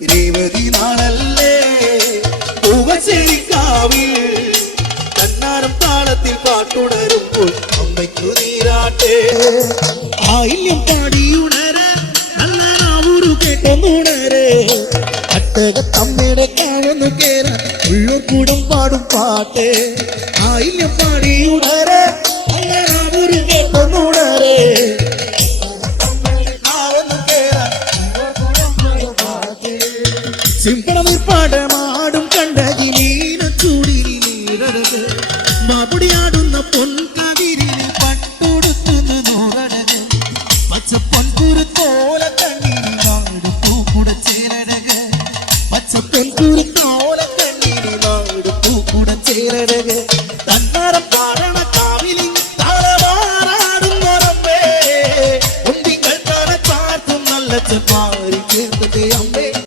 ഇരുപതി നാളല്ലേ പൂവച്ചേരിക്കാവിൽ കണ്ണാരം താളത്തിൽ പാട്ടുണരുമ്പോൾ അമ്മയ്ക്കു നീരാട്ടെ ആയില്യം പാടിയുണരെ നല്ല നാവൂരു കേട്ടൊന്നുണരെ അട്ടകത്തമ്മയുടെ കാണുന്നു കേറാൻ ഉള്ളൂർ കൂടം പാടും പാട്ട് ആയില്യം പാടിയുണരെ നല്ല നാവൂരു കേട്ടൊന്നുണരെ സിംഹണ നിർപ്പാട